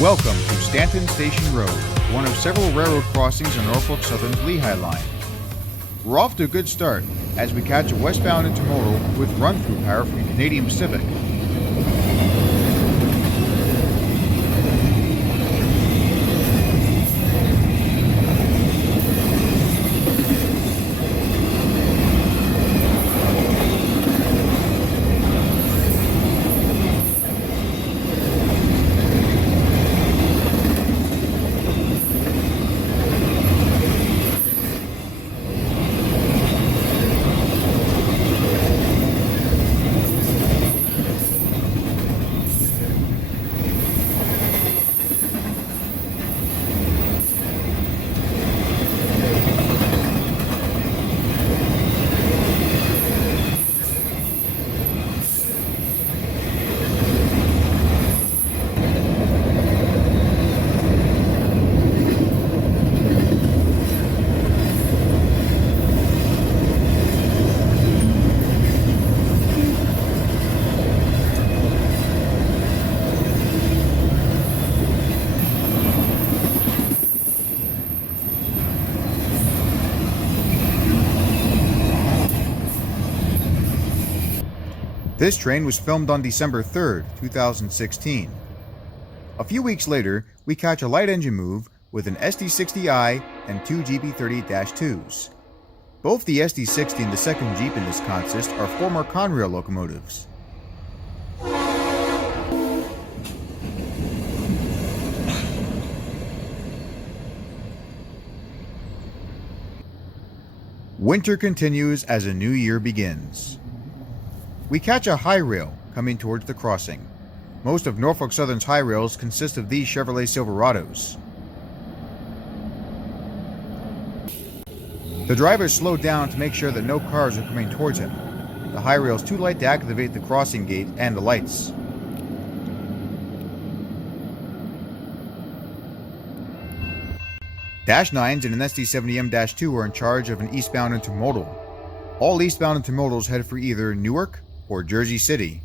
Welcome to Stanton Station Road, one of several railroad crossings on Norfolk Southern's Lehigh Line. We're off to a good start as we catch a westbound intermodal with run-through power from Canadian Pacific. This train was filmed on December 3rd, 2016. A few weeks later, we catch a light engine move with an SD60i and two GB38-2s. Both the SD60 and the second Jeep in this consist are former Conrail locomotives. Winter continues as a new year begins. We catch a high rail coming towards the crossing. Most of Norfolk Southern's high rails consist of these Chevrolet Silverados. The driver slowed down to make sure that no cars are coming towards him. The high rail is too light to activate the crossing gate and the lights. Dash 9s and an SD70M-2 are in charge of an eastbound intermodal. All eastbound intermodals head for either Newark or Jersey City.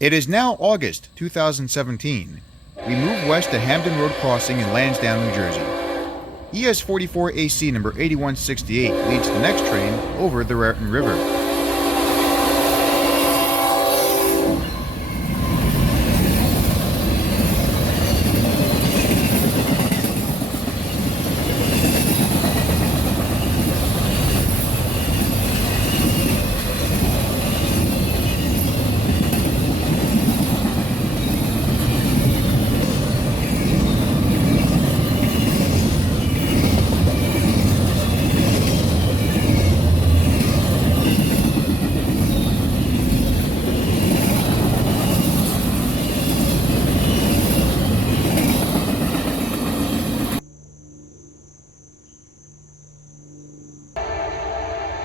It is now August 2017. We move west to Hamden Road Crossing in Lansdowne, New Jersey. ES44AC number 8168 leads the next train over the Raritan River.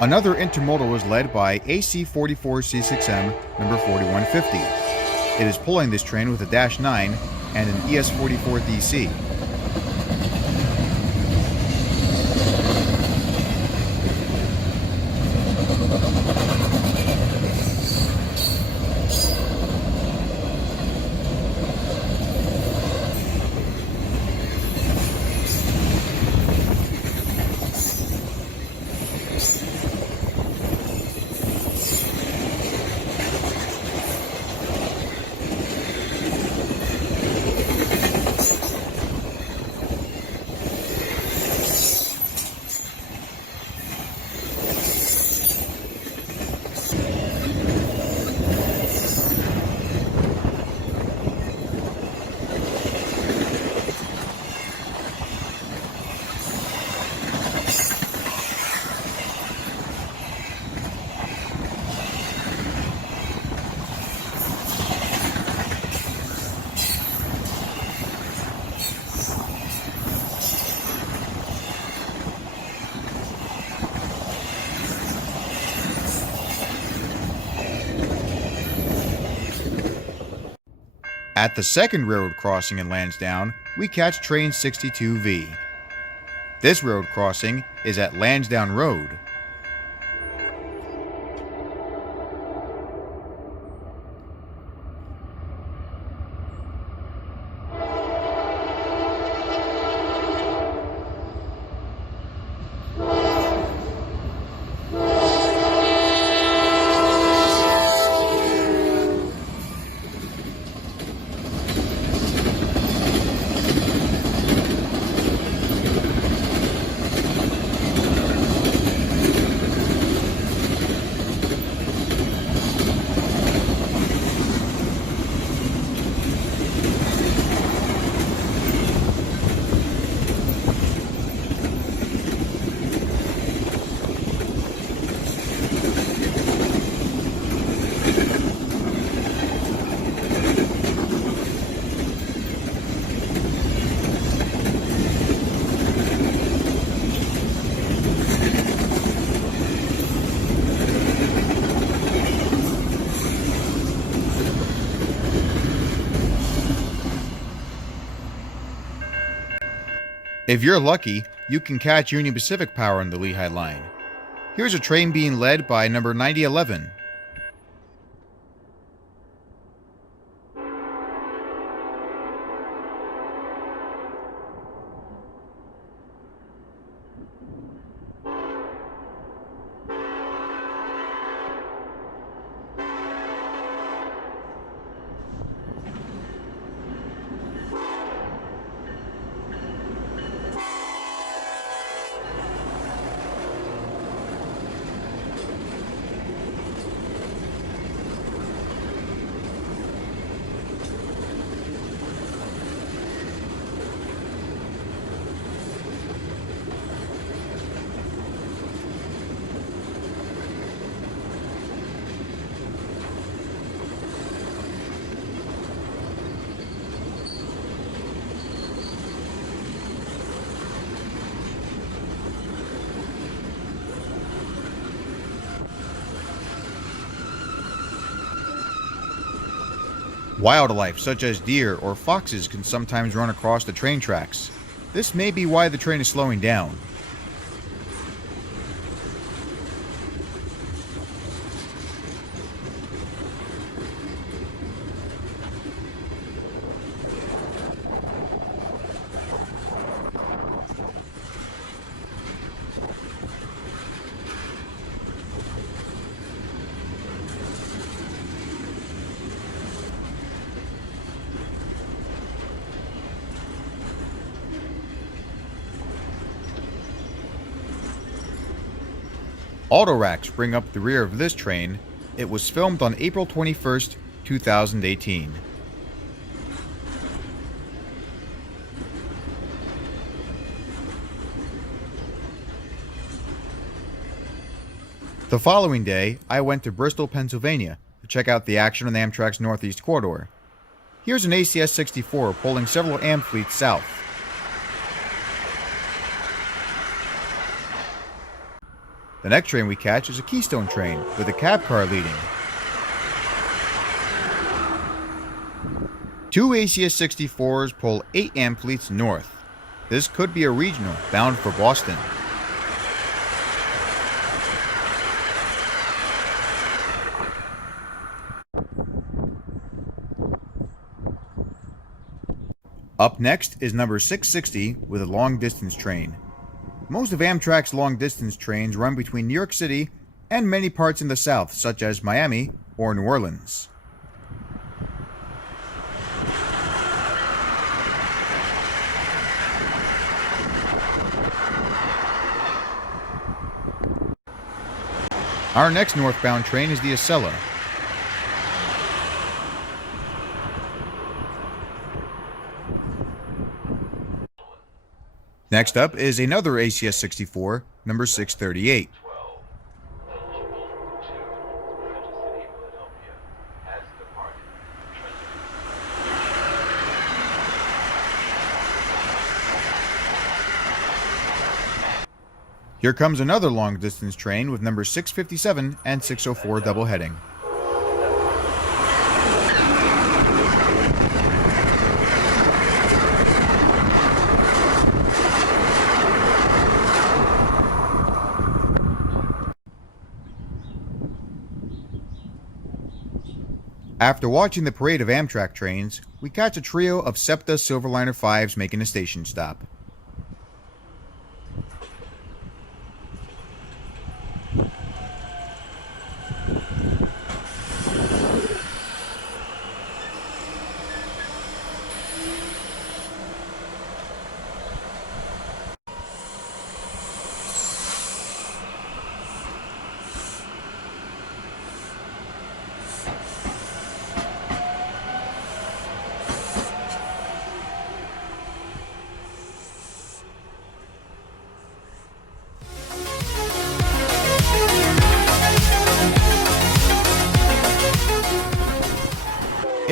Another intermodal was led by AC44C6M number 4150. It is pulling this train with a Dash 9 and an ES44DC. At the second railroad crossing in Lansdowne, we catch train 62V. This road crossing is at Lansdowne Road. If you're lucky, you can catch Union Pacific Power on the Lehigh Line. Here's a train being led by number 9011. Wildlife such as deer or foxes can sometimes run across the train tracks. This may be why the train is slowing down. Auto racks bring up the rear of this train. It was filmed on April 21st, 2018. The following day, I went to Bristol, Pennsylvania to check out the action on Amtrak's Northeast Corridor. Here's an ACS-64 pulling several Am fleets south. The next train we catch is a Keystone train with a cab car leading. Two ACS 64s pull 8 AM fleets north. This could be a regional bound for Boston. Up next is number 660 with a long-distance train. Most of Amtrak's long-distance trains run between New York City and many parts in the South, such as Miami or New Orleans. Our next northbound train is the Acela. Next up is another ACS 64, number 638. Here comes another long-distance train with numbers 657 and 604 double-heading. After watching the parade of Amtrak trains, we catch a trio of SEPTA Silverliner 5s making a station stop.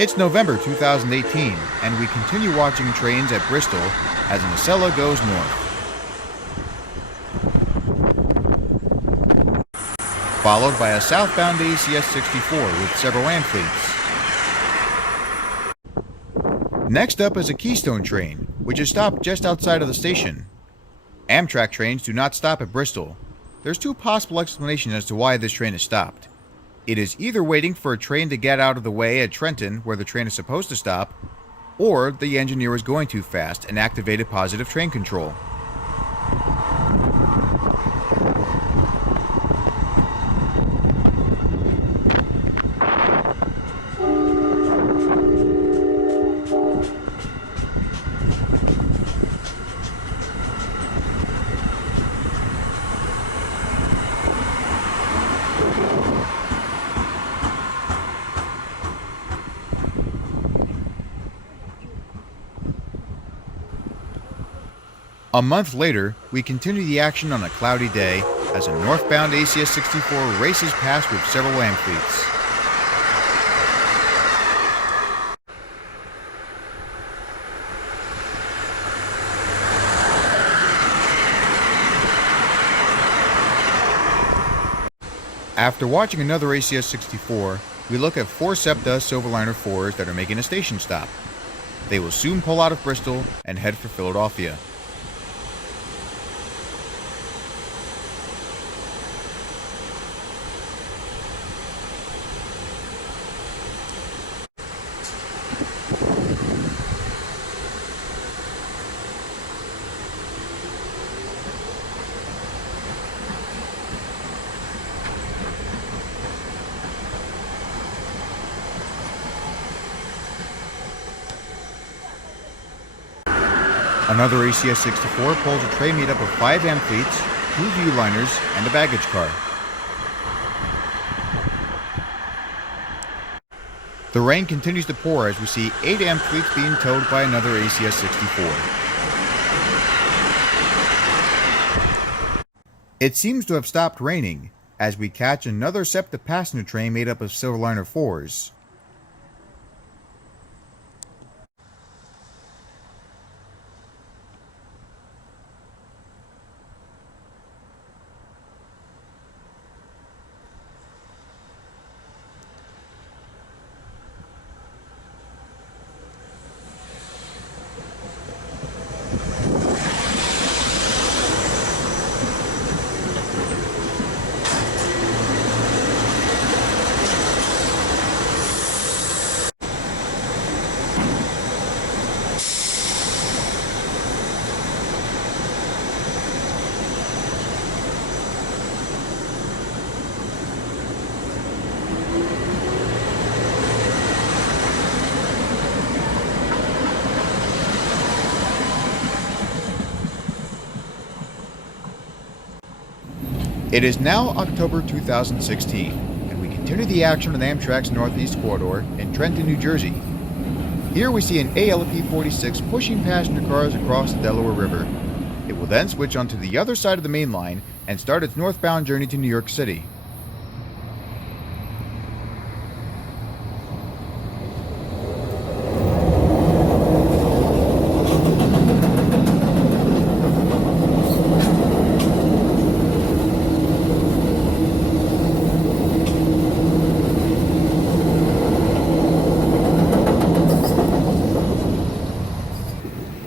It's November 2018, and we continue watching trains at Bristol as an Acela goes north. Followed by a southbound ACS 64 with several AM fleets. Next up is a Keystone train, which is stopped just outside of the station. Amtrak trains do not stop at Bristol. There's two possible explanations as to why this train is stopped. It is either waiting for a train to get out of the way at Trenton, where the train is supposed to stop, or the engineer was going too fast and activated positive train control. A month later, we continue the action on a cloudy day as a northbound ACS 64 races past with several AM fleets. After watching another ACS 64, we look at 4 SEPTA Silverliner 4s that are making a station stop. They will soon pull out of Bristol and head for Philadelphia. Another ACS 64 pulls a train made up of 5 AM fleets, 2 viewliners, and a baggage car. The rain continues to pour as we see 8 AM fleets being towed by another ACS 64. It seems to have stopped raining as we catch another SEPTA passenger train made up of Silverliner 4s. It is now October 2016, and we continue the action on Amtrak's Northeast Corridor in Trenton, New Jersey. Here we see an ALP 46 pushing passenger cars across the Delaware River. It will then switch onto the other side of the main line and start its northbound journey to New York City.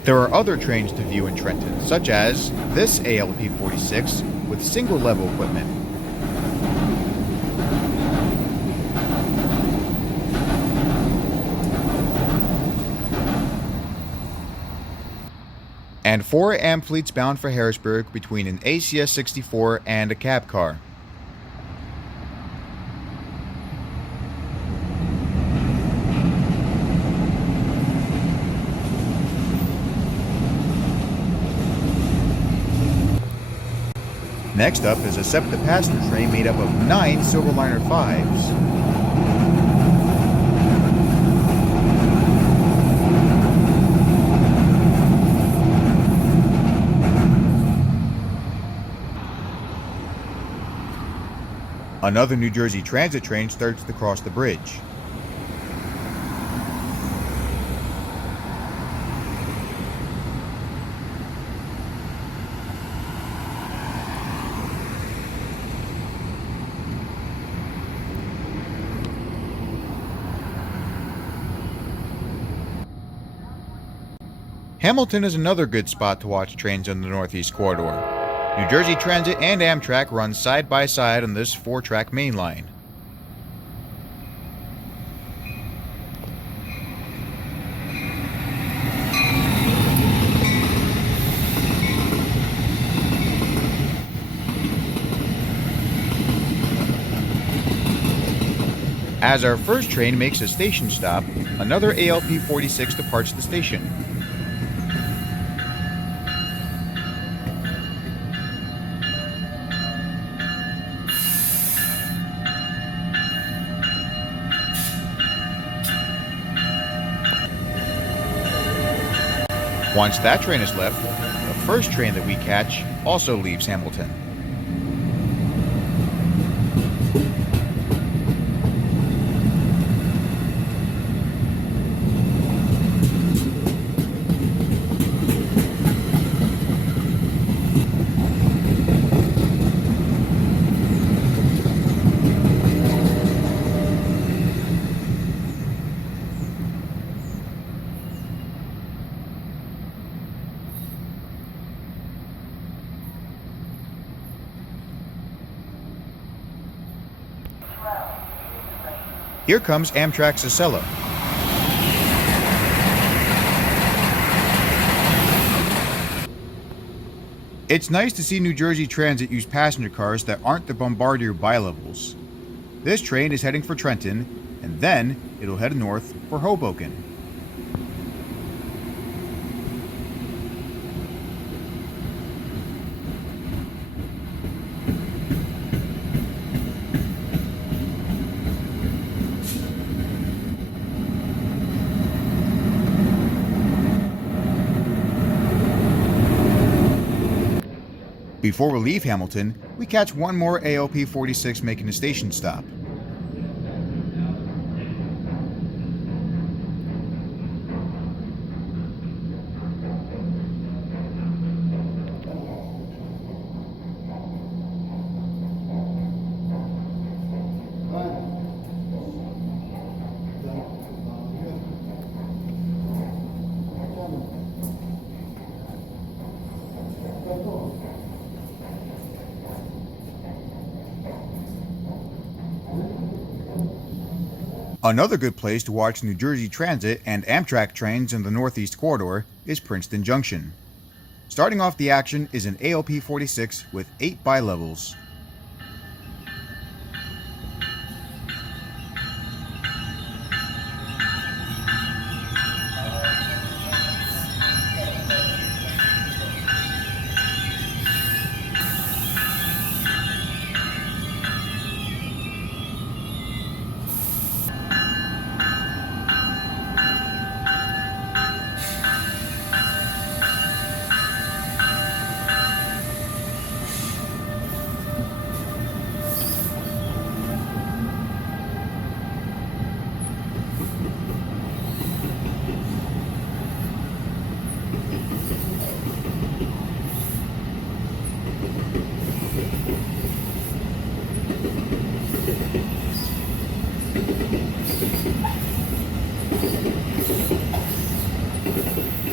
There are other trains to view in Trenton, such as this ALP 46 with single-level equipment. And 4 AM fleets bound for Harrisburg between an ACS 64 and a cab car. Next up is a SEPTA passenger train made up of 9 Silverliner 5s. Another New Jersey Transit train starts to cross the bridge. Hamilton is another good spot to watch trains on the Northeast Corridor. New Jersey Transit and Amtrak run side by side on this 4-track main line. As our first train makes a station stop, another ALP 46 departs the station. Once that train is left, the first train that we catch also leaves Hamilton. Here comes Amtrak's Acela. It's nice to see New Jersey Transit use passenger cars that aren't the Bombardier bilevels. This train is heading for Trenton, and then it'll head north for Hoboken. Before we leave Hamilton, we catch one more ALP 46 making a station stop. Another good place to watch New Jersey Transit and Amtrak trains in the Northeast Corridor is Princeton Junction. Starting off the action is an ALP 46 with 8 bilevels.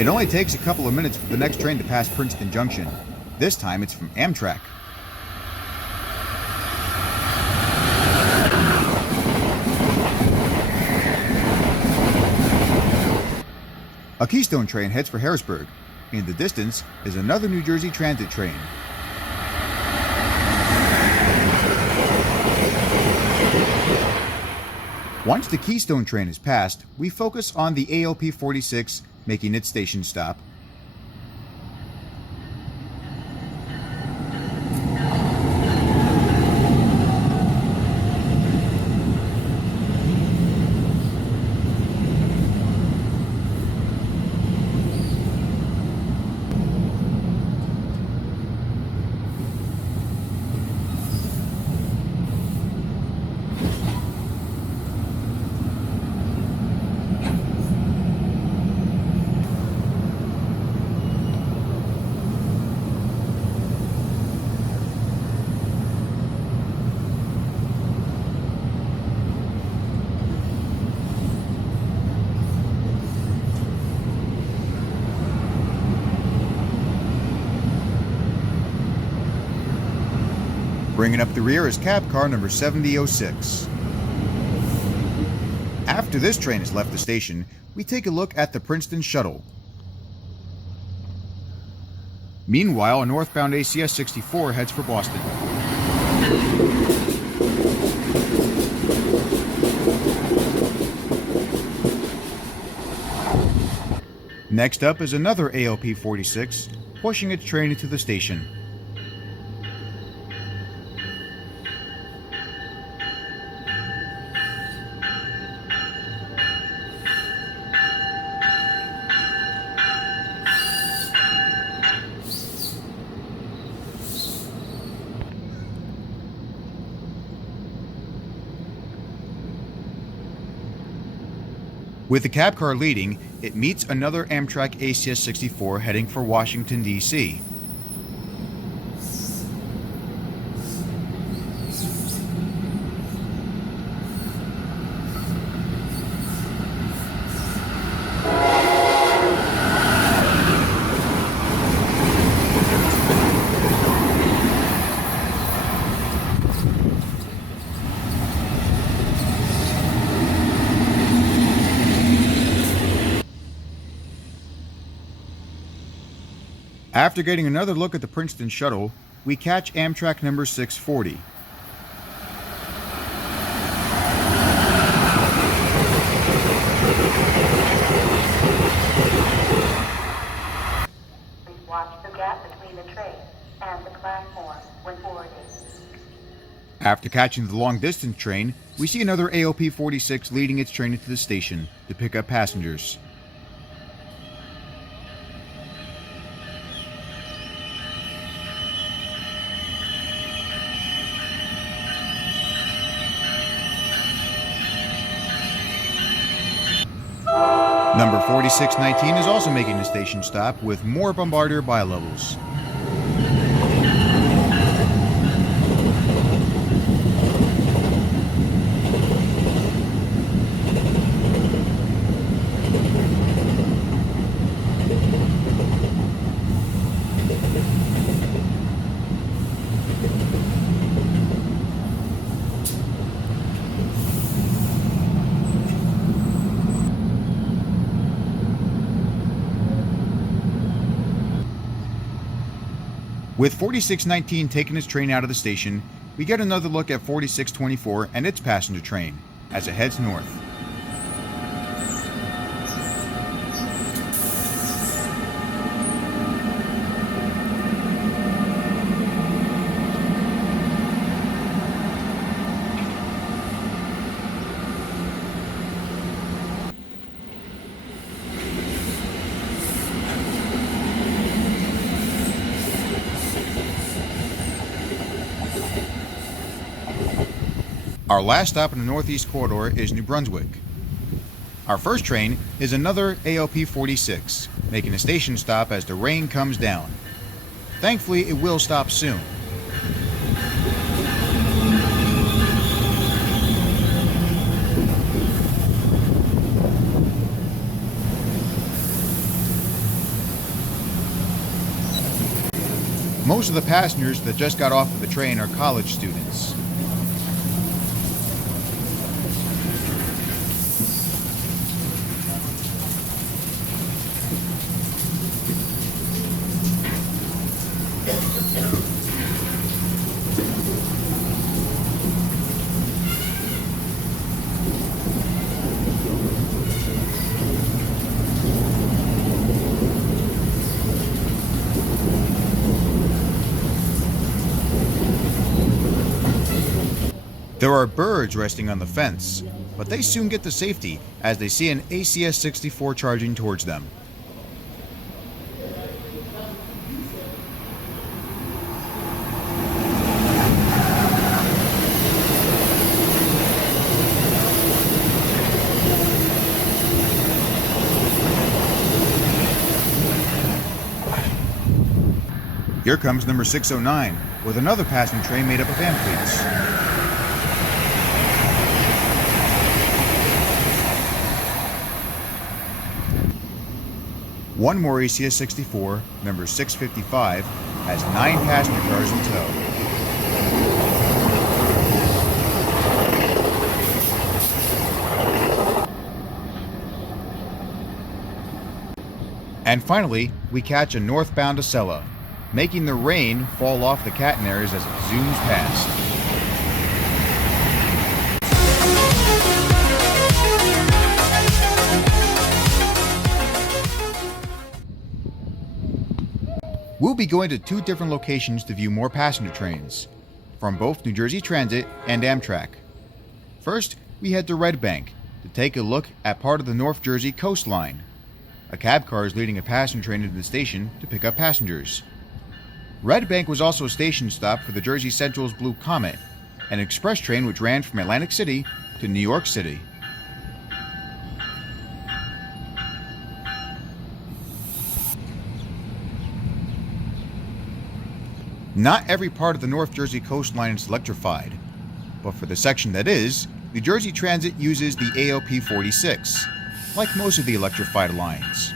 It only takes a couple of minutes for the next train to pass Princeton Junction. This time it's from Amtrak. A Keystone train heads for Harrisburg. In the distance is another New Jersey Transit train. Once the Keystone train is passed, we focus on the ALP 46 making its station stop. Bringing up the rear is cab car number 7006. After this train has left the station, we take a look at the Princeton Shuttle. Meanwhile, a northbound ACS 64 heads for Boston. Next up is another ALP 46, pushing its train into the station. With the cab car leading, it meets another Amtrak ACS 64 heading for Washington, D.C. After getting another look at the Princeton Shuttle, we catch Amtrak number 640. Please watch the gap between the train and the platform when boarding. After catching the long-distance train, we see another ALP 46 leading its train into the station to pick up passengers. Number 4619 is also making a station stop with more Bombardier bilevels. With 4619 taking its train out of the station, we get another look at 4624 and its passenger train as it heads north. Our last stop in the Northeast Corridor is New Brunswick. Our first train is another ALP 46, making a station stop as the rain comes down. Thankfully, it will stop soon. Most of the passengers that just got off of the train are college students. There are birds resting on the fence, but they soon get to safety as they see an ACS-64 charging towards them. Here comes number 609 with another passenger train made up of amphibians. One more ACS-64, number 655, has 9 passenger cars in tow. And finally, we catch a northbound Acela, making the rain fall off the catenaries as it zooms past. We'll be going to 2 different locations to view more passenger trains, from both New Jersey Transit and Amtrak. First, we head to Red Bank to take a look at part of the North Jersey coastline. A cab car is leading a passenger train into the station to pick up passengers. Red Bank was also a station stop for the Jersey Central's Blue Comet, an express train which ran from Atlantic City to New York City. Not every part of the North Jersey coastline is electrified, but for the section that is, New Jersey Transit uses the ALP 46, like most of the electrified lines.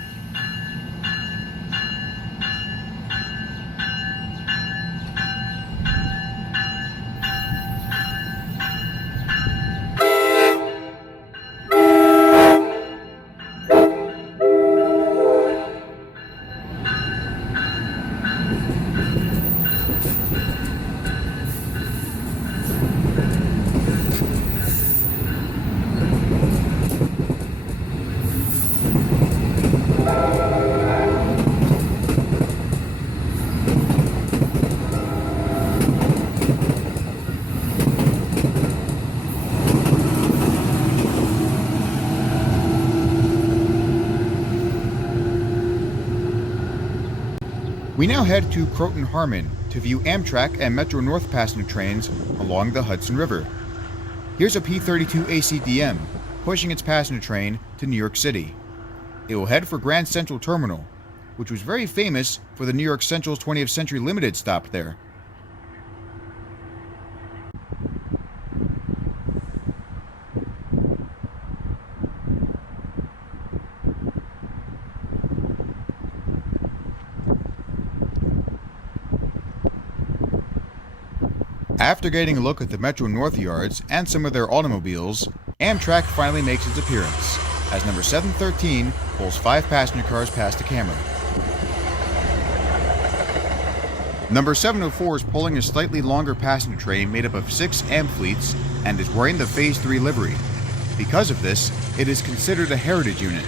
We now head to Croton Harmon to view Amtrak and Metro North passenger trains along the Hudson River. Here's a P-32 ACDM pushing its passenger train to New York City. It will head for Grand Central Terminal, which was very famous for the New York Central's 20th Century Limited stop there. After getting a look at the Metro North yards and some of their automobiles, Amtrak finally makes its appearance, as number 713 pulls 5 passenger cars past the camera. Number 704 is pulling a slightly longer passenger train made up of 6 Amfleets and is wearing the Phase 3 livery. Because of this, it is considered a heritage unit.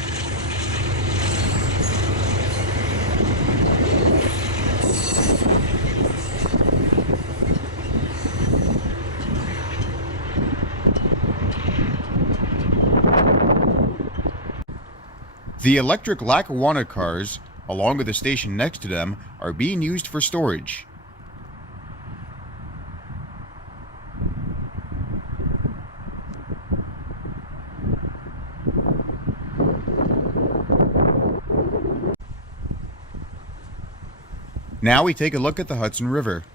The electric Lackawanna cars, along with the station next to them, are being used for storage. Now we take a look at the Hudson River.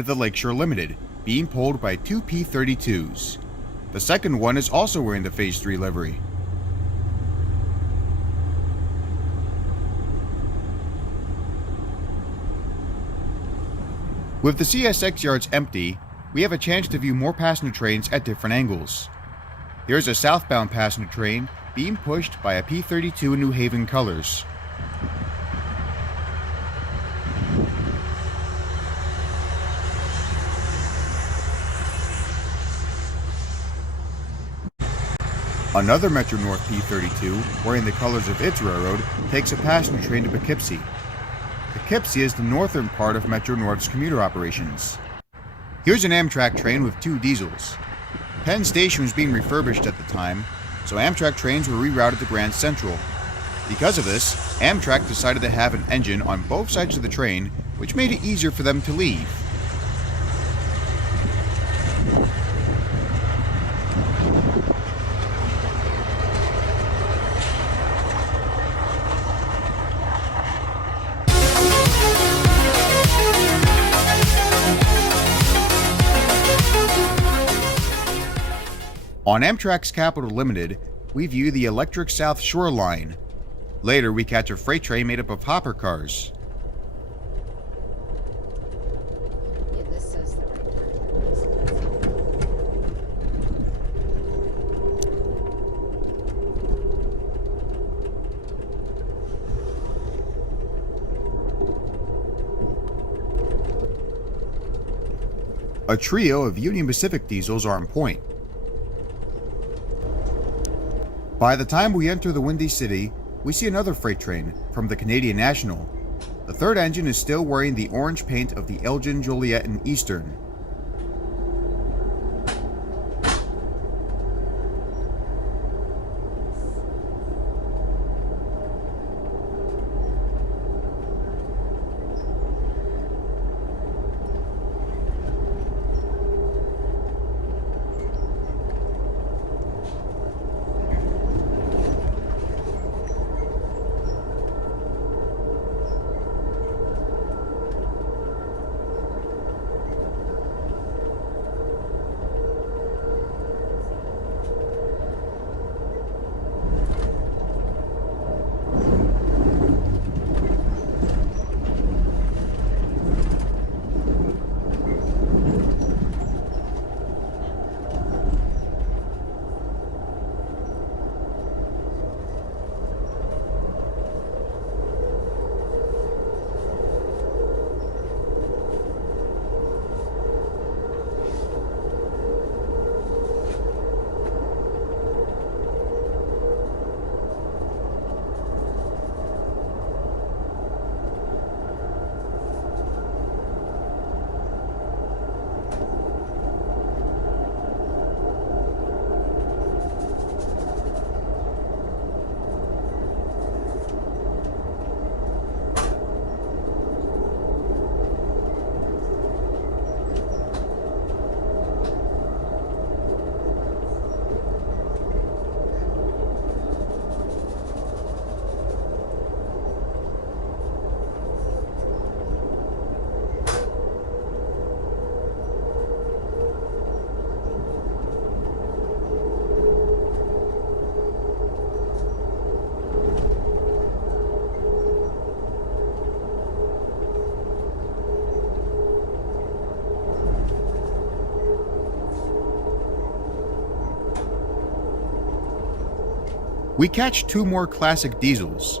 of the Lakeshore Limited, being pulled by two P-32s. The second one is also wearing the Phase 3 livery. With the CSX yards empty, we have a chance to view more passenger trains at different angles. Here's a southbound passenger train being pushed by a P-32 in New Haven colors. Another Metro North P-32, wearing the colors of its railroad, takes a passenger train to Poughkeepsie. Poughkeepsie is the northern part of Metro North's commuter operations. Here's an Amtrak train with two diesels. Penn Station was being refurbished at the time, so Amtrak trains were rerouted to Grand Central. Because of this, Amtrak decided to have an engine on both sides of the train, which made it easier for them to leave. On Amtrak's Capital Limited, we view the Electric South Shore Line. Later, we catch a freight train made up of hopper cars. Yeah, this says the right time. A trio of Union Pacific diesels are on point. By the time we enter the Windy City, we see another freight train from the Canadian National. The third engine is still wearing the orange paint of the Elgin, Joliet, and Eastern. We catch two more classic diesels,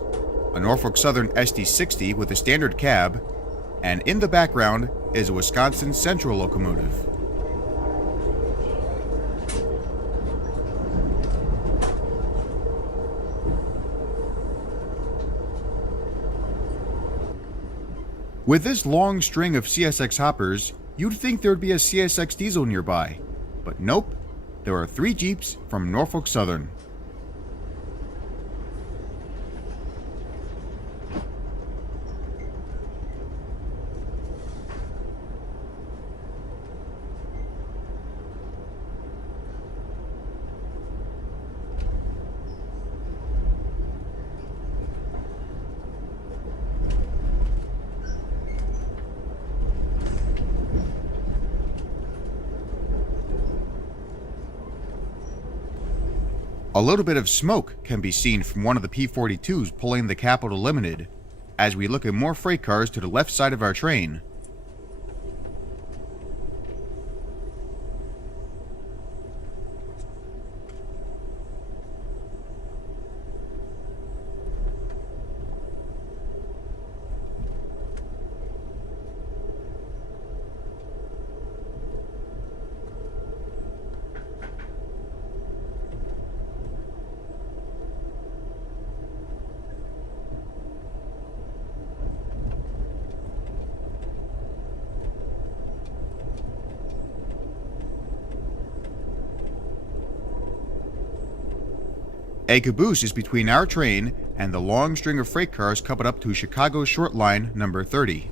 a Norfolk Southern SD60 with a standard cab, and in the background is a Wisconsin Central locomotive. With this long string of CSX hoppers, you'd think there'd be a CSX diesel nearby, but nope, there are three Jeeps from Norfolk Southern. A little bit of smoke can be seen from one of the P-42s pulling the Capital Limited, as we look at more freight cars to the left side of our train. A caboose is between our train and the long string of freight cars coming up to Chicago Short Line number 30.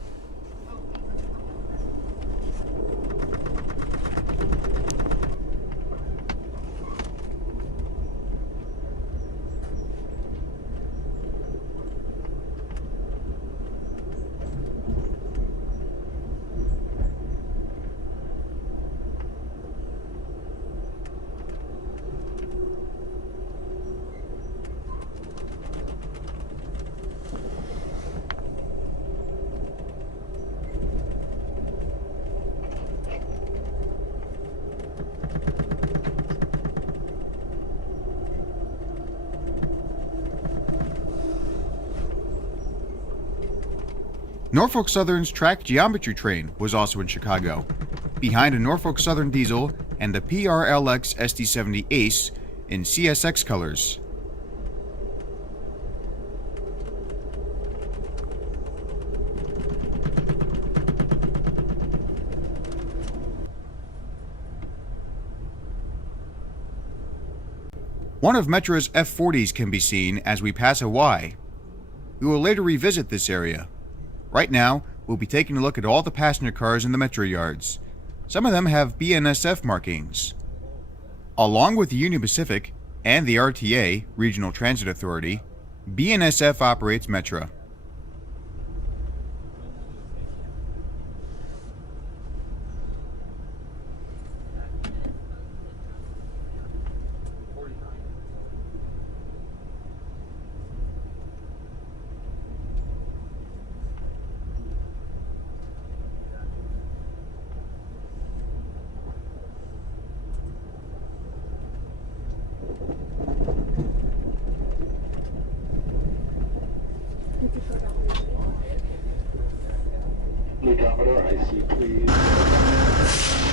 Norfolk Southern's track geometry train was also in Chicago, behind a Norfolk Southern diesel and the PRLX SD70 Ace in CSX colors. One of Metra's F40s can be seen as we pass a Y. We will later revisit this area. Right now, we'll be taking a look at all the passenger cars in the Metro yards. Some of them have BNSF markings. Along with the Union Pacific and the RTA, Regional Transit Authority, BNSF operates Metra.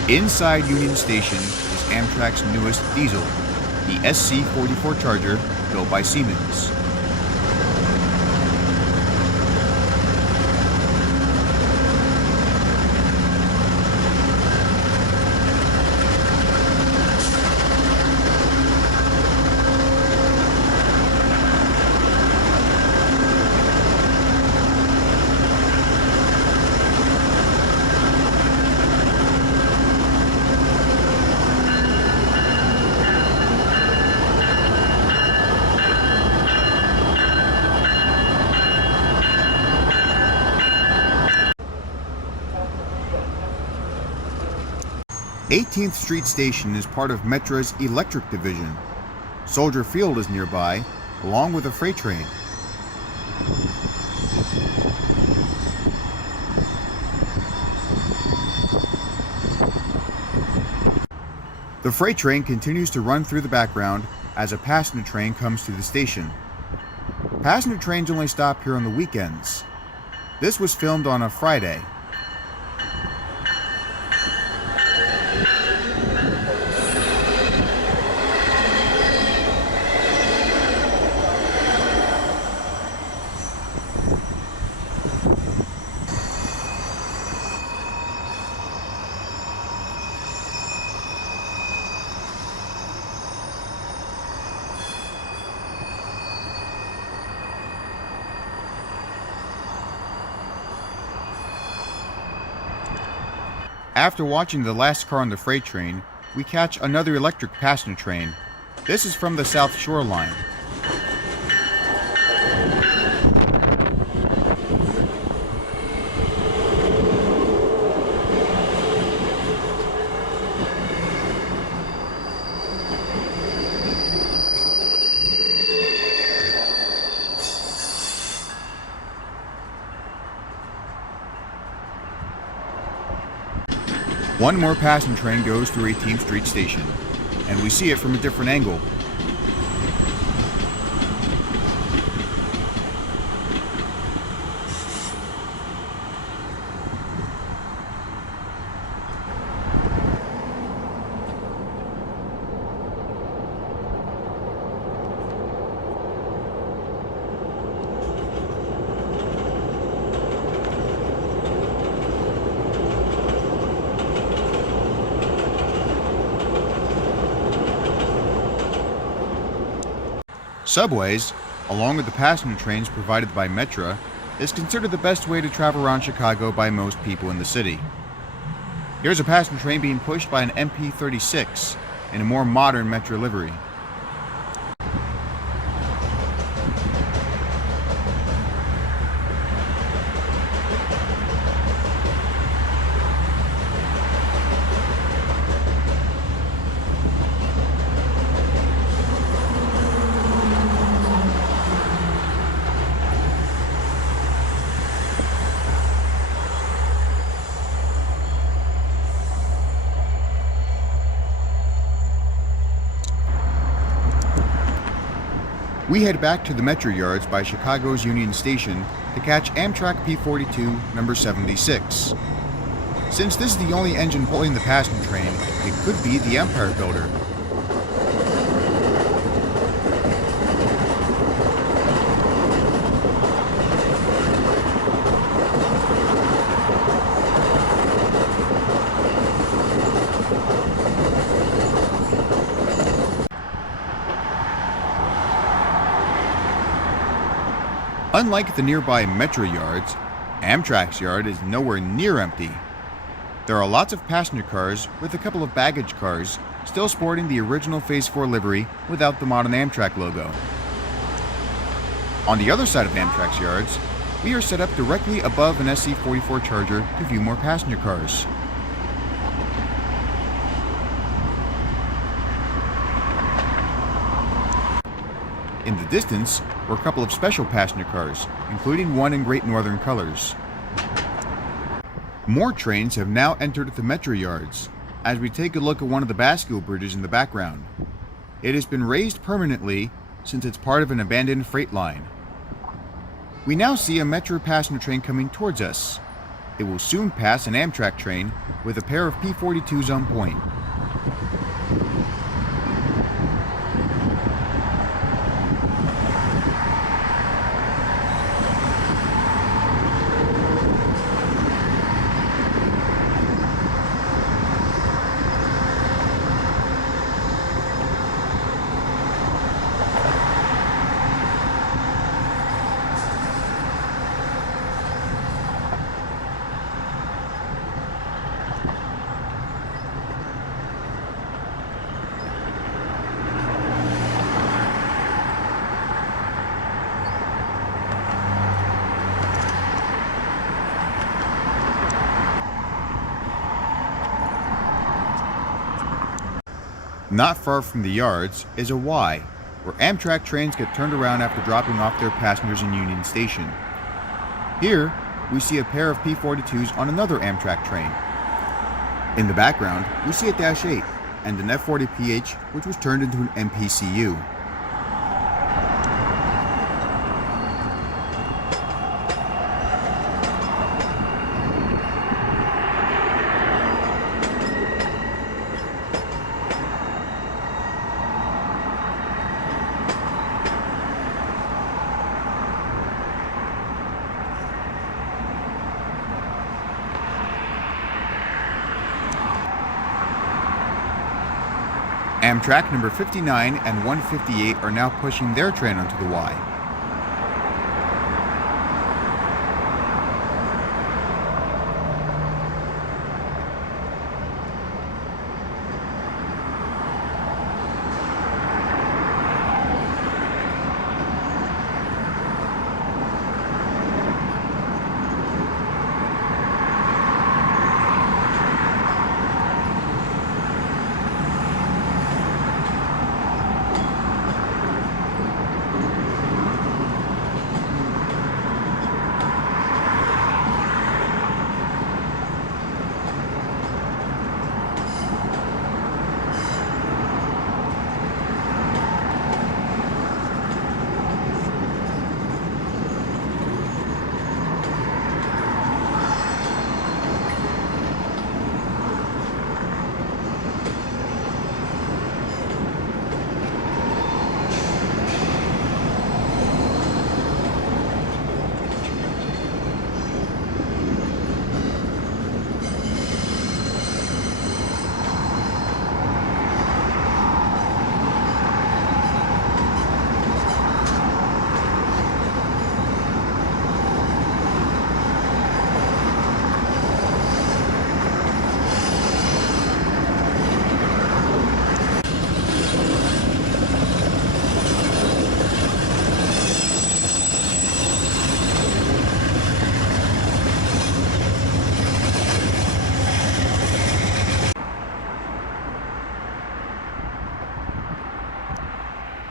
Inside Union Station is Amtrak's newest diesel, the SC-44 Charger, built by Siemens. Eighteenth Street Station is part of Metra's Electric Division. Soldier Field is nearby, along with a freight train. The freight train continues to run through the background as a passenger train comes to the station. Passenger trains only stop here on the weekends. This was filmed on a Friday. After watching the last car on the freight train, we catch another electric passenger train. This is from the South Shore Line. One more passenger train goes through 18th Street Station, and we see it from a different angle. Subways, along with the passenger trains provided by Metra, is considered the best way to travel around Chicago by most people in the city. Here's a passenger train being pushed by an MP36 in a more modern Metra livery. We head back to the Metro yards by Chicago's Union Station to catch Amtrak P42 number 76. Since this is the only engine pulling the passenger train, it could be the Empire Builder. Unlike the nearby Metro yards, Amtrak's yard is nowhere near empty. There are lots of passenger cars with a couple of baggage cars still sporting the original Phase 4 livery without the modern Amtrak logo. On the other side of Amtrak's yards, we are set up directly above an SC-44 Charger to view more passenger cars. In the distance were a couple of special passenger cars, including one in Great Northern colors. More trains have now entered the Metro yards, as we take a look at one of the bascule bridges in the background. It has been raised permanently since it's part of an abandoned freight line. We now see a Metro passenger train coming towards us. It will soon pass an Amtrak train with a pair of P42s on point. Not far from the yards is a Y, where Amtrak trains get turned around after dropping off their passengers in Union Station. Here, we see a pair of P42s on another Amtrak train. In the background, we see a Dash 8 and an F40PH, which was turned into an MPCU. Amtrak number 59 and 158 are now pushing their train onto the Y.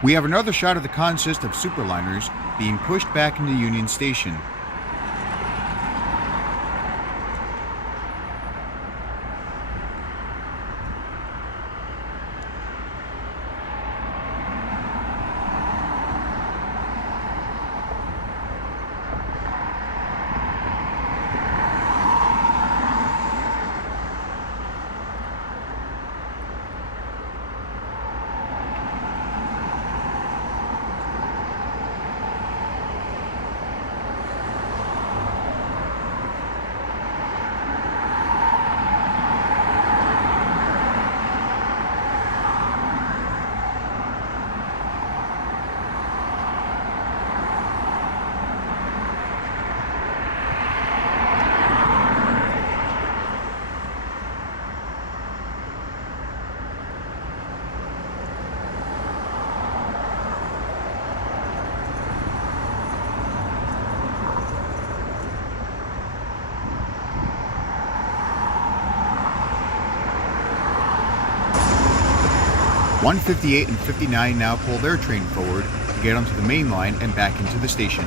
We have another shot of the consist of superliners being pushed back into Union Station. One 58 and 59 now pull their train forward to get onto the main line and back into the station.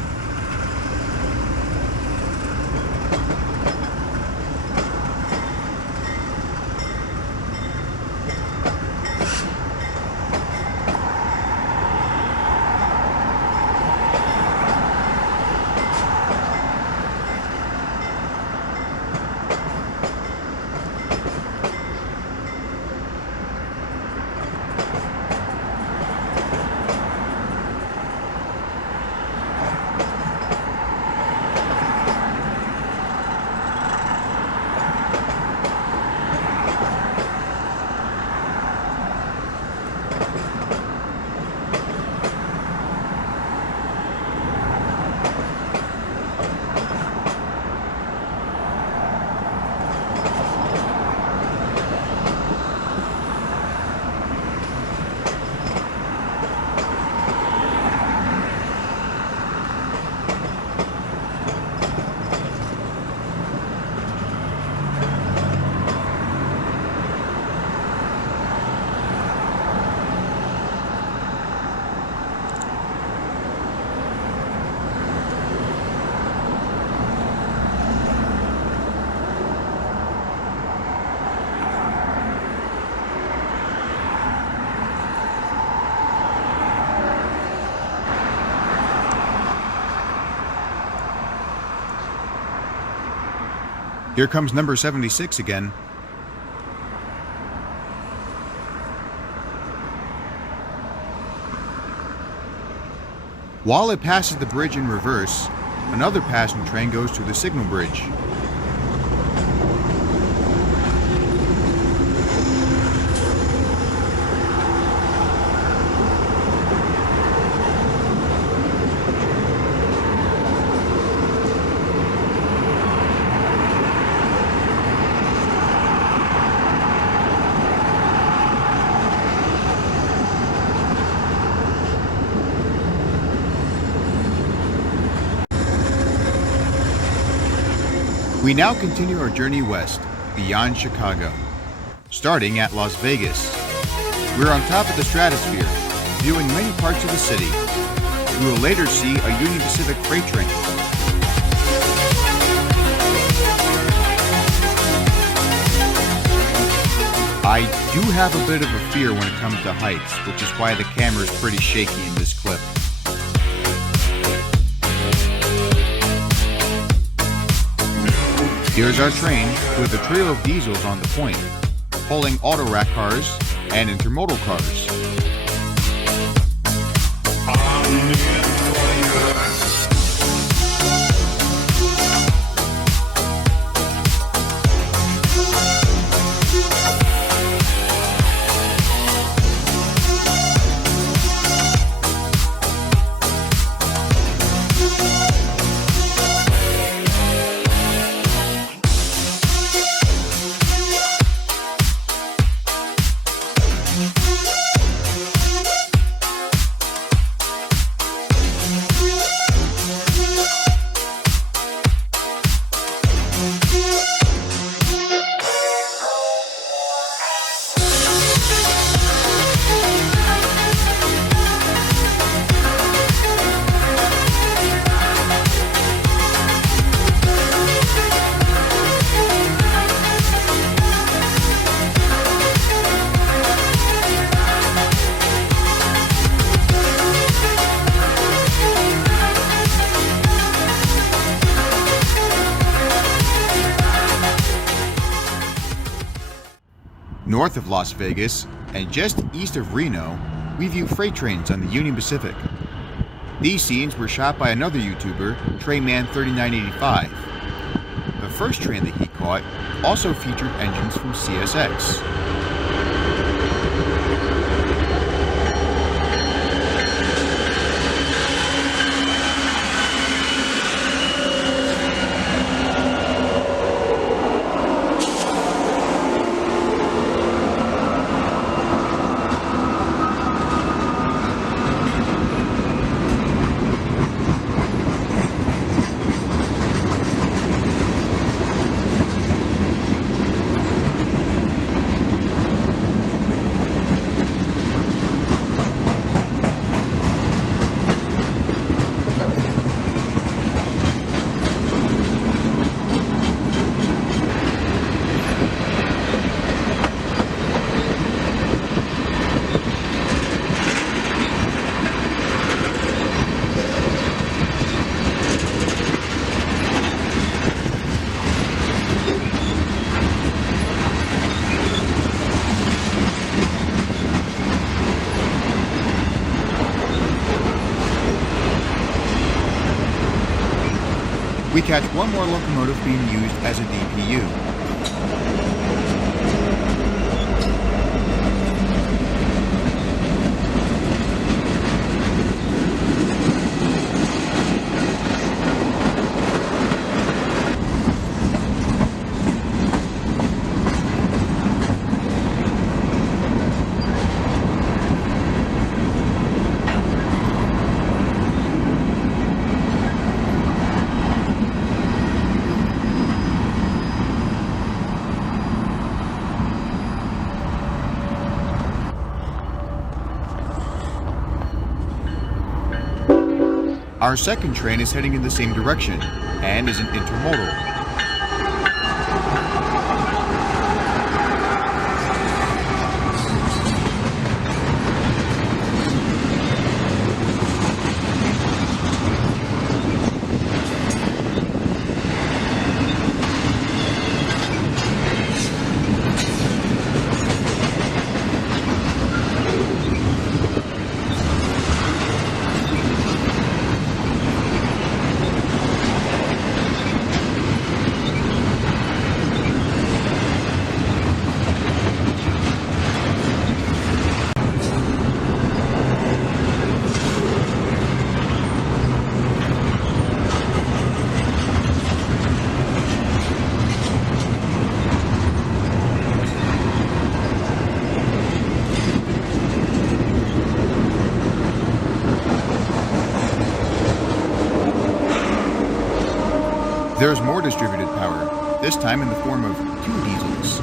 Here comes number 76 again. While it passes the bridge in reverse, another passing train goes to the signal bridge. We now continue our journey west, beyond Chicago, starting at Las Vegas. We're on top of the stratosphere, viewing many parts of the city. We will later see a Union Pacific freight train. I do have a bit of a fear when it comes to heights, which is why the camera is pretty shaky in this clip. Here's our train with a trio of diesels on the point, pulling auto rack cars and intermodal cars. North of Las Vegas, and just east of Reno, we view freight trains on the Union Pacific. These scenes were shot by another YouTuber, Trainman3985. The first train that he caught also featured engines from CSX. We catch one more locomotive being used as a DPU. Our second train is heading in the same direction and is an intermodal. There's more distributed power, this time in the form of 2 diesels.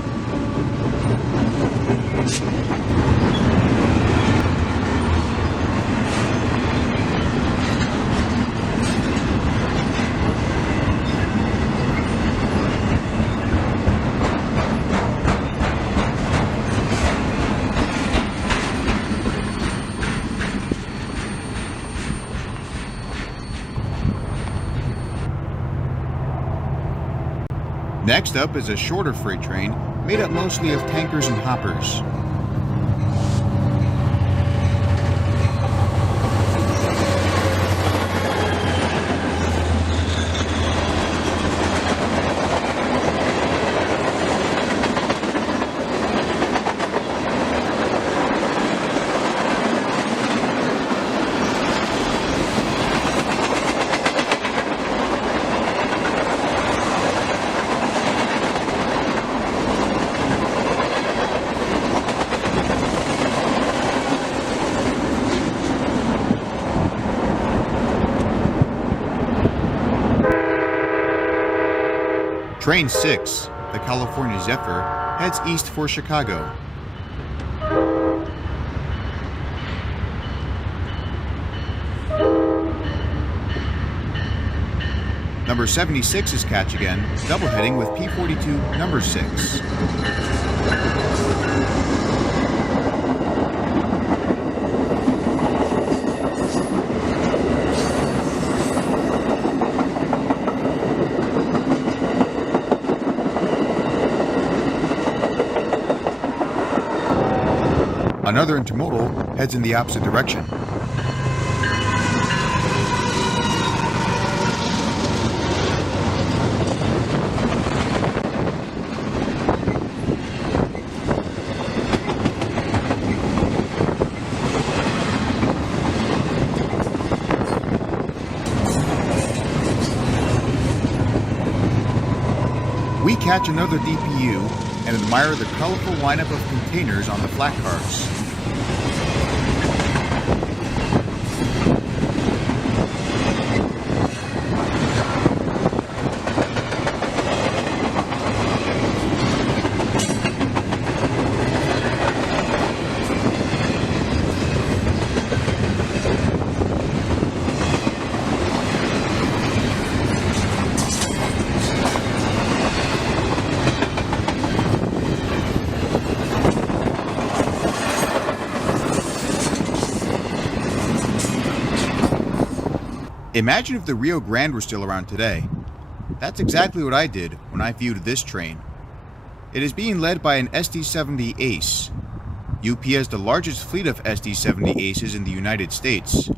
Next up is a shorter freight train made up mostly of tankers and hoppers. Train 6, the California Zephyr, heads east for Chicago. Number 76 is catch again, doubleheading with P42 number 6. Another intermodal heads in the opposite direction. We catch another DPU and admire the colorful lineup of containers on the flat cars. Imagine if the Rio Grande were still around today. That's exactly what I did when I viewed this train. It is being led by an SD-70 Ace. UP has the largest fleet of SD-70 Aces in the United States.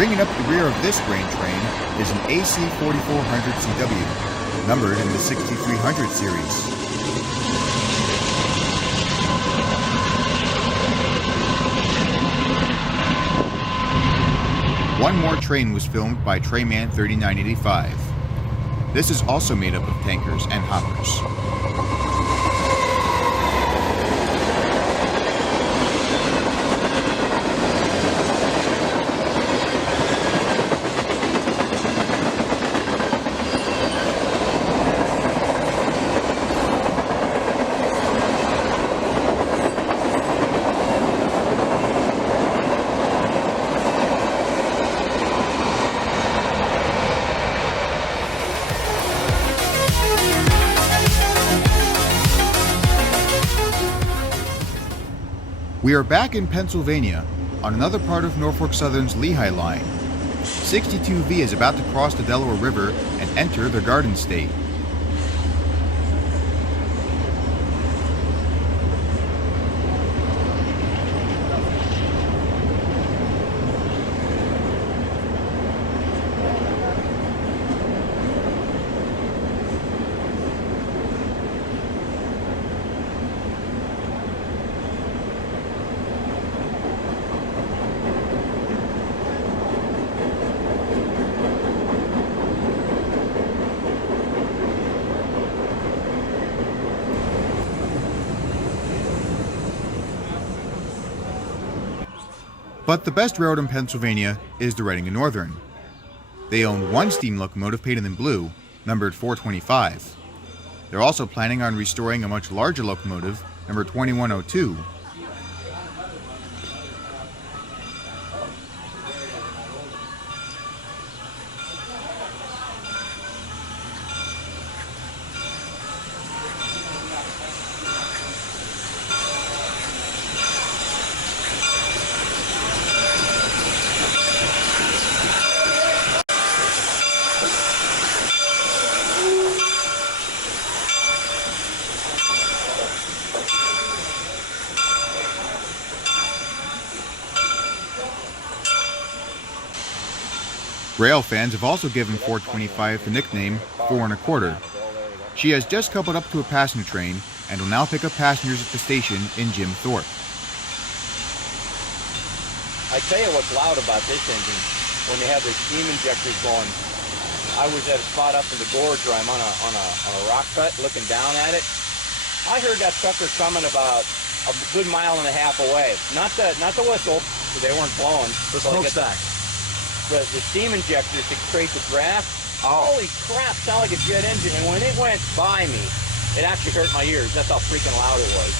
Bringing up the rear of this grain train is an AC 4400 CW, numbered in the 6300 series. One more train was filmed by Trayman 3985. This is also made up of tankers and hoppers. We are back in Pennsylvania, on another part of Norfolk Southern's Lehigh Line. 62V is about to cross the Delaware River and enter the Garden State. But the best railroad in Pennsylvania is the Reading and Northern. They own one steam locomotive painted in blue, numbered 425. They're also planning on restoring a much larger locomotive, number 2102. Rail fans have also given 425 the nickname 4 1/4. She has just coupled up to a passenger train and will now pick up passengers at the station in Jim Thorpe. I tell you what's loud about this engine, when they have the steam injectors going. I was at a spot up in the gorge where I'm on a rock cut looking down at it. I heard that sucker coming about a good mile and a half away. Not the whistle, because they weren't blowing. The smokestack. The steam injectors to create the draft. Holy crap, sounded like a jet engine. And when it went by me, it actually hurt my ears. That's how freaking loud it was.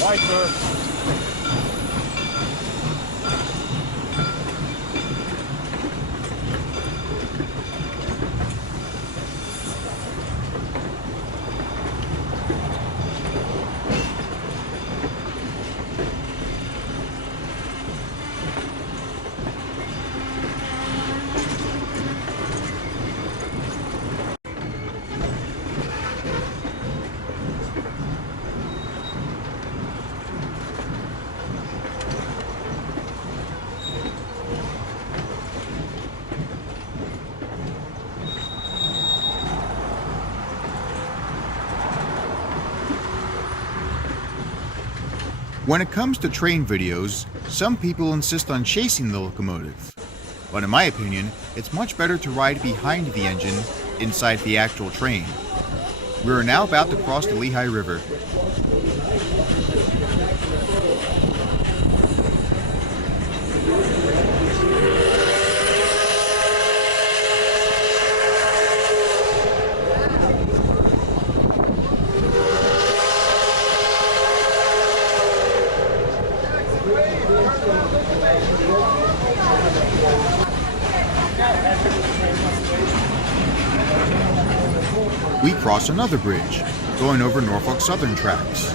Bye, sir. When it comes to train videos, some people insist on chasing the locomotive. But in my opinion, it's much better to ride behind the engine, inside the actual train. We are now about to cross the Lehigh River. We cross another bridge, going over Norfolk Southern tracks.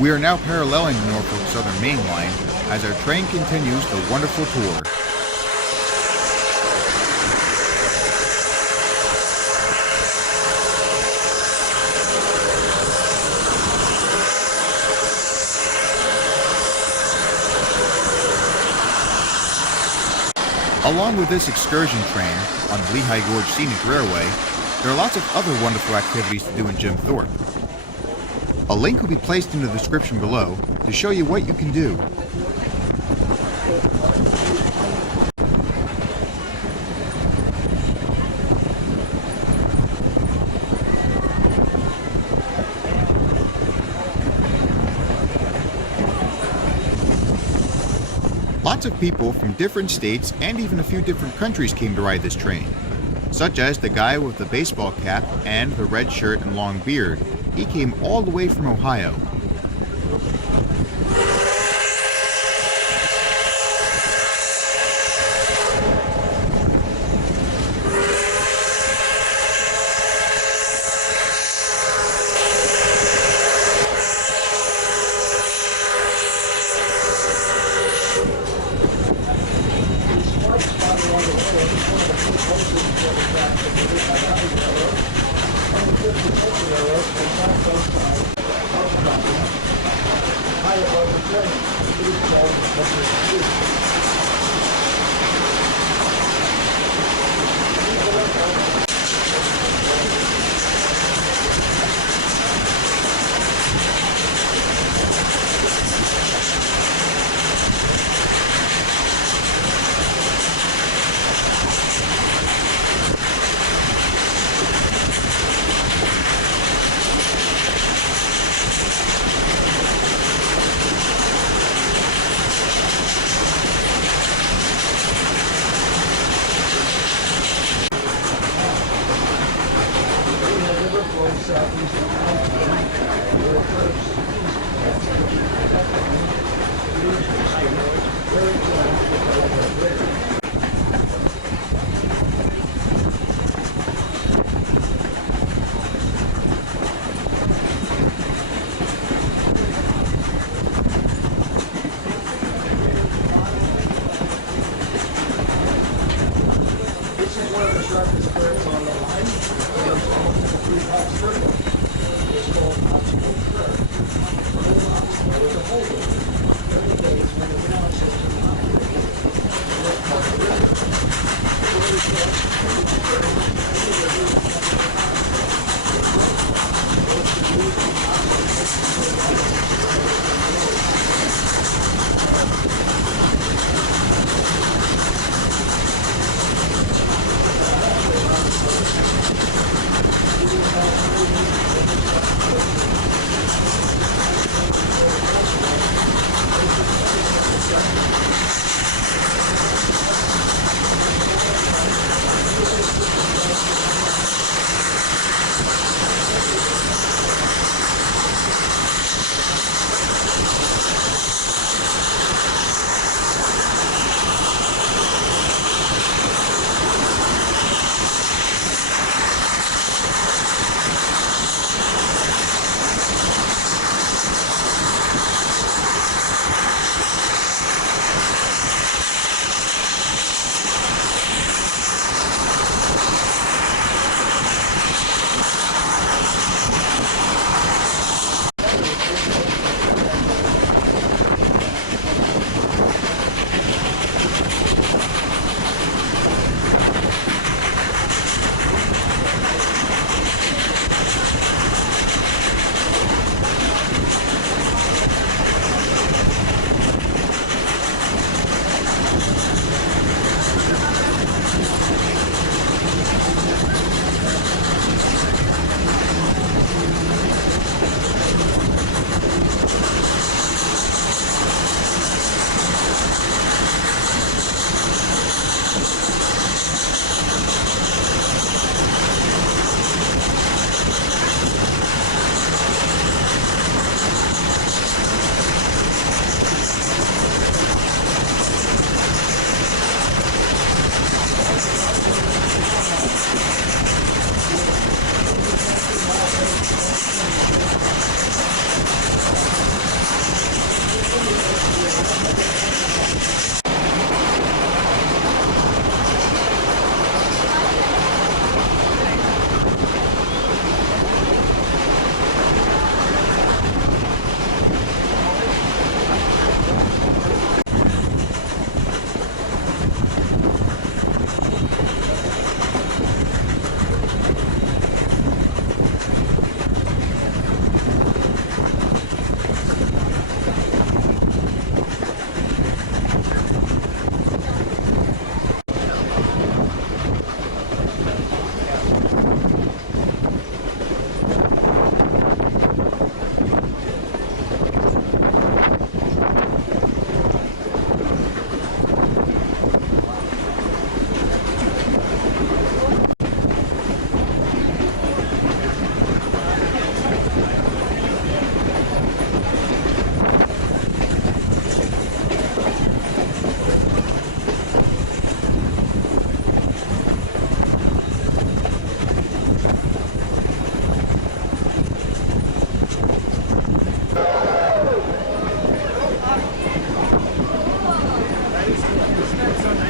We are now paralleling the Norfolk Southern Main Line as our train continues the wonderful tour. Along with this excursion train on the Lehigh Gorge Scenic Railway, there are lots of other wonderful activities to do in Jim Thorpe. A link will be placed in the description below to show you what you can do. lots of people from different states and even a few different countries came to ride this train, such as the guy with the baseball cap and the red shirt and long beard. He came all the way from Ohio.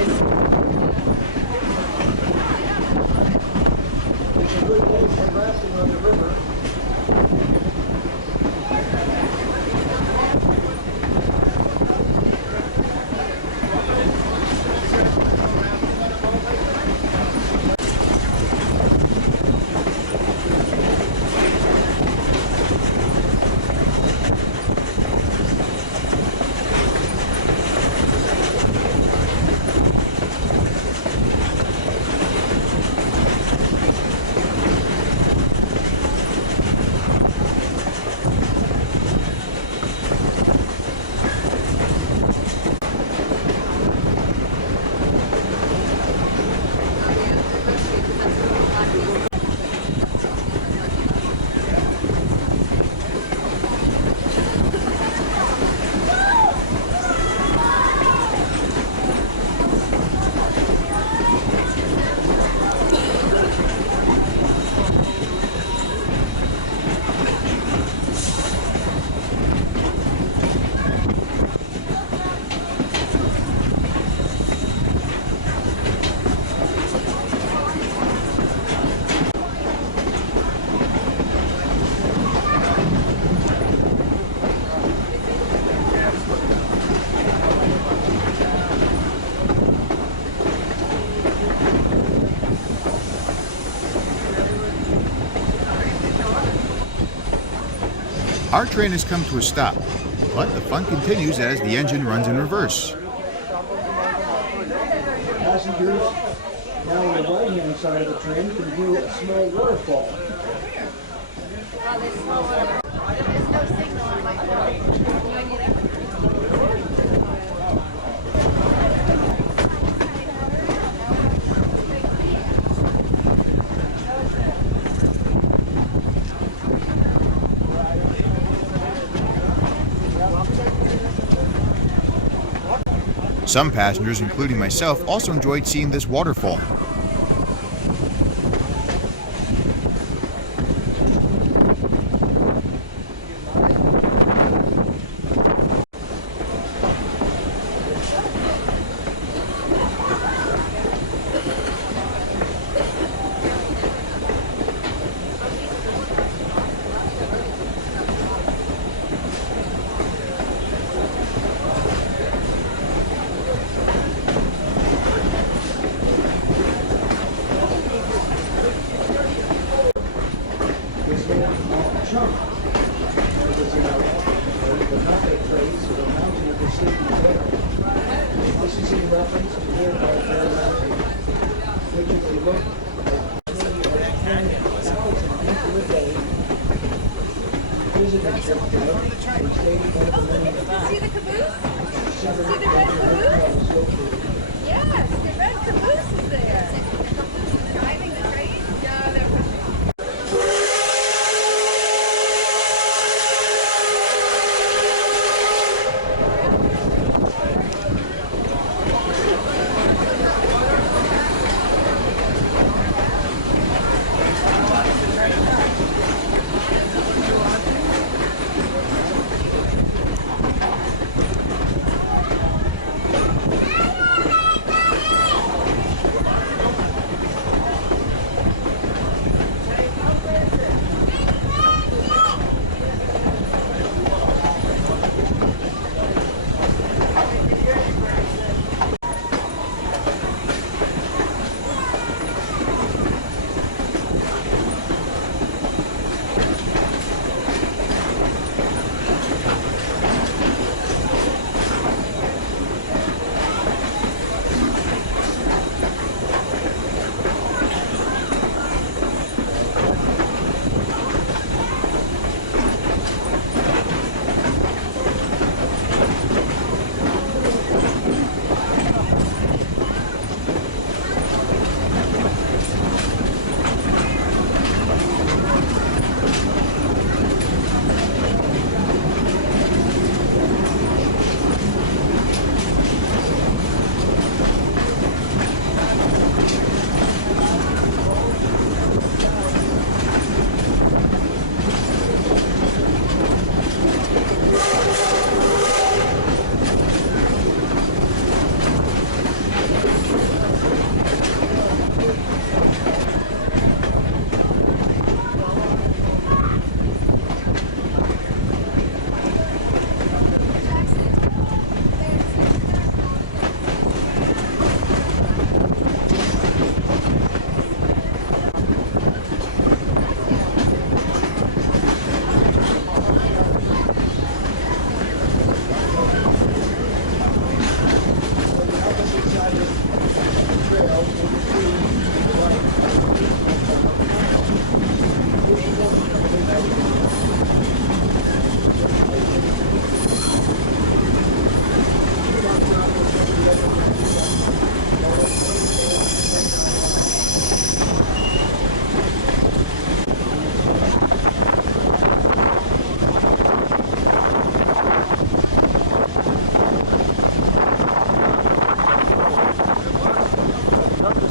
It's a good day for rafting on the river. Our train has come to a stop, but the fun continues as the engine runs in reverse. Passengers now on the right-hand side of the train can view a small waterfall. There's no signal on my phone. Some passengers, including myself, also enjoyed seeing this waterfall. Yes, the red caboose is there. Driving the train? No, they're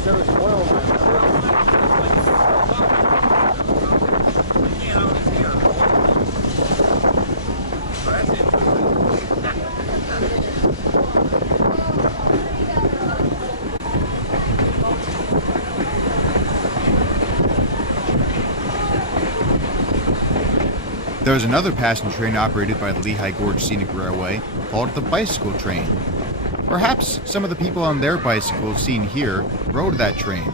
because there was oil in it. There is another passenger train operated by the Lehigh Gorge Scenic Railway called the bicycle train. Perhaps some of the people on their bicycles seen here rode that train.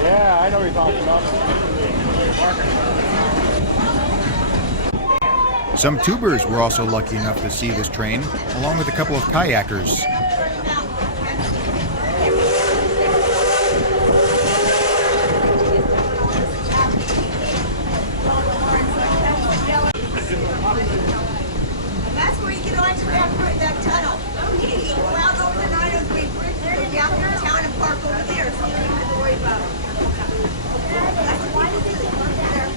Yeah, I know what you're talking about. Some tubers were also lucky enough to see this train, along with a couple of kayakers. That's where you can always grab that tunnel. You can go out over the 903 bridge, go down through town and park over there, so you don't have to worry about it. That's why did they park there?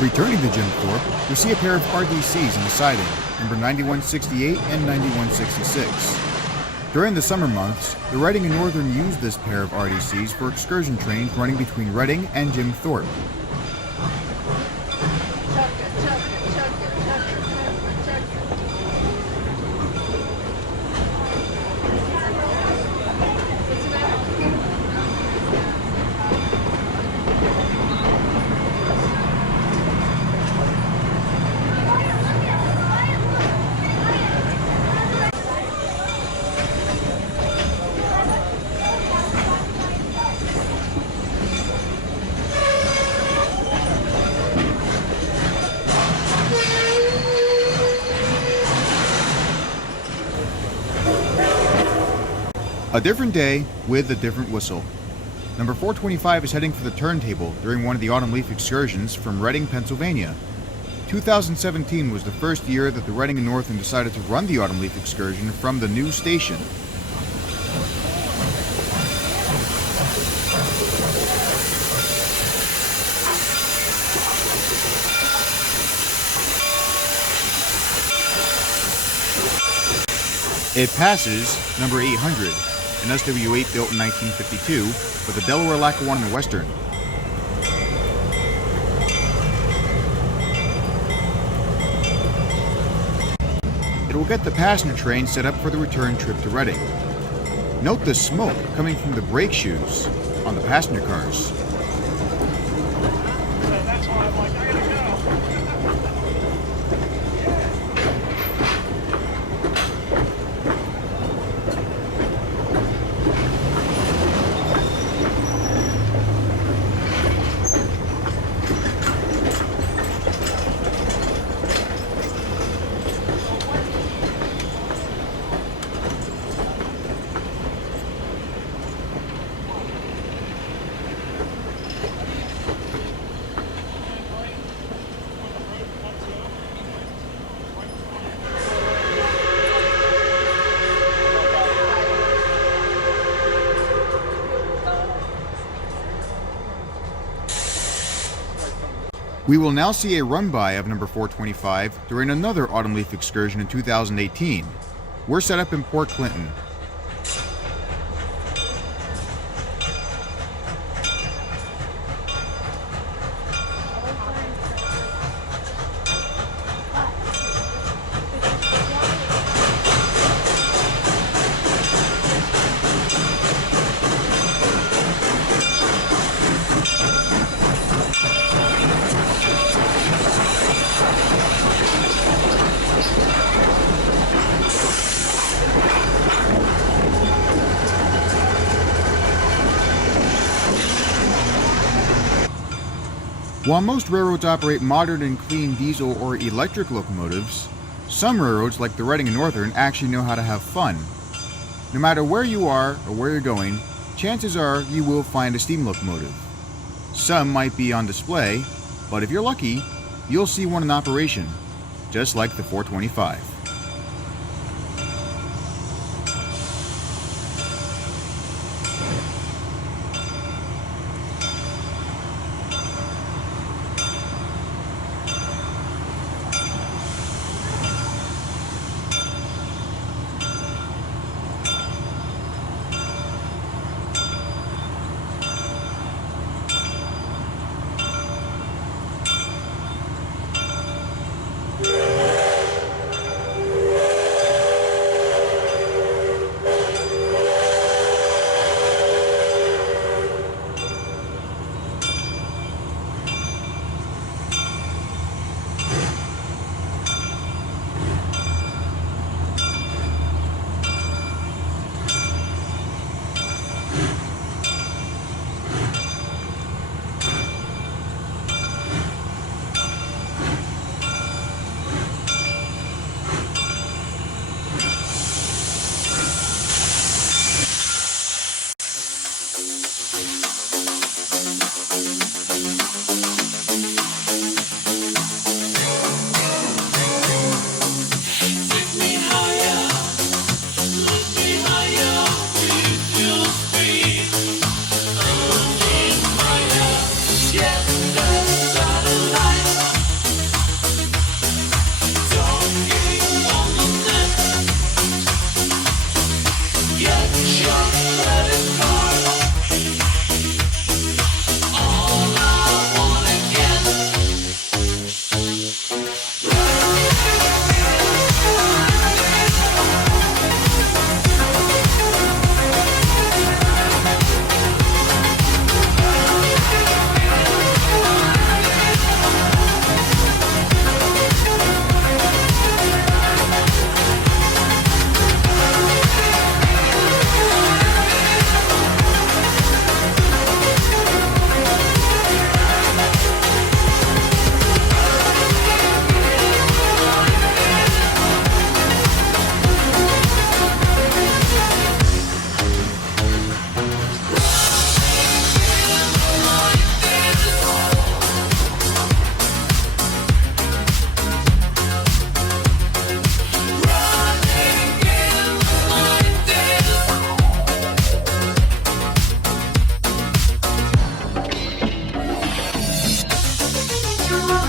Returning to Jim Thorpe, we see a pair of RDCs in the siding, number 9168 and 9166. During the summer months, the Reading and Northern used this pair of RDCs for excursion trains running between Reading and Jim Thorpe. A different day with a different whistle. Number 425 is heading for the turntable during one of the autumn leaf excursions from Reading, Pennsylvania. 2017 was the first year that the Reading and Northern decided to run the autumn leaf excursion from the new station. It passes number 800, an SW8 built in 1952 with a Delaware Lackawanna Western. It will get the passenger train set up for the return trip to Reading. Note the smoke coming from the brake shoes on the passenger cars. That's why I'm like, I gotta go. We will now see a run-by of number 425 during another autumn leaf excursion in 2018. We're set up in Port Clinton. While most railroads operate modern and clean diesel or electric locomotives, some railroads, like the Reading and Northern, actually know how to have fun. No matter where you are or where you're going, chances are you will find a steam locomotive. Some might be on display, but if you're lucky, you'll see one in operation, just like the 425. you.